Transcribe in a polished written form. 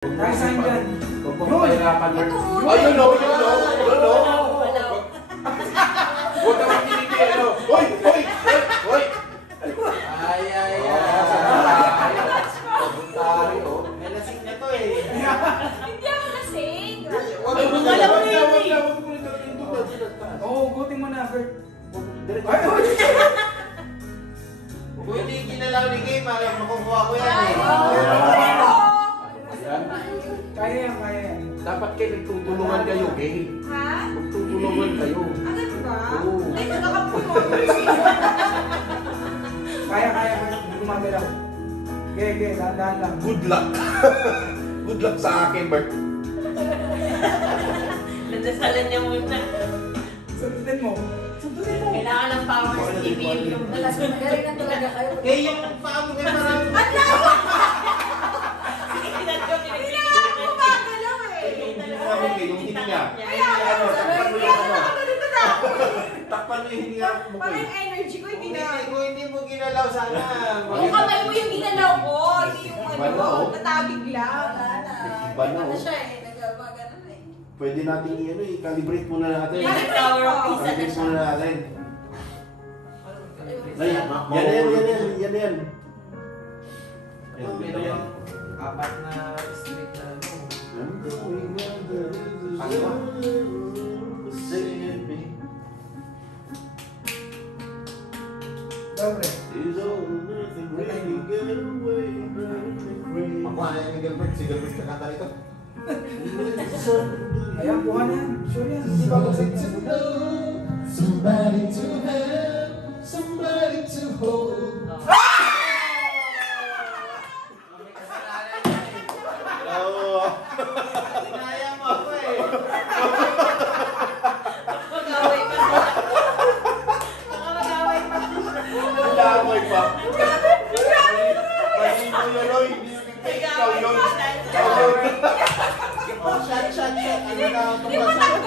Tayo sa akin dyan. Huwag mo pahirapan, Bert. Ay, yun o. Huwag ka magkinigil, ano. Hoy! Hoy! Hoy! Ay. Voluntaryo. May lasing na to eh. Hindi ako lasing. Huwag Ay, mo wala na, ko huwag na, yun huwag eh. na, huwag mo na. Oo, gutin mo na, Bert. Ay, hoy! Kung hindi ginalaw ni Game, makukuha ko yan eh. Yan. Kaya yan, kaya yan. Dapat kayo nagtutulungan kayo, gay. Ha? Magtutulungan kayo. Ah, ganun ba? Oo. Ay, magkakampo mo. Kaya, Bert. Hindi gumagalaw. Gege, dahan-dahan lang. Good luck. Good luck sa akin, Bert. Nadasalan niya muna. Sundutin mo. Sundutin mo. Kailangan ng power sa TV yung Galing na talaga kayo. Eh, yung paa mo kayo marami. At lawa! Hindi na ako gumagalaw eh. Yung hininga. Kaya Ano, takpan mo yung ano. nakakalimutan na ako. Takpan mo yung hininga mo ko Parang eh. yung energy ko hindi na. Kung hindi mo ginalaw sana. Yung kamay mo yung ginalaw ko, hindi yung Iba na, oh. natabig lang. Wala na. Iba na, Ano oh. siya eh. Nagmagano na eh. Pwede natin i-ano, i-calibrate muna natin. Yung power of peace na Calibrate siya. muna natin. Ay, Yan yan. Pero yung apat na street na ano. Dobre. Makuha na yung Gilbert. Si Gilbert nakanta rito. Ayan, kuha na yan. Sure yan. Hindi babagsak sa Somebody to have, somebody to hold. Tinaya mo ako eh. Mag-away pa sila. Mag-away pa sila. Lamoy pa. Kasi mo yun, oy. Ikaw yun. Oh, shot. Ano na ang pagkasa?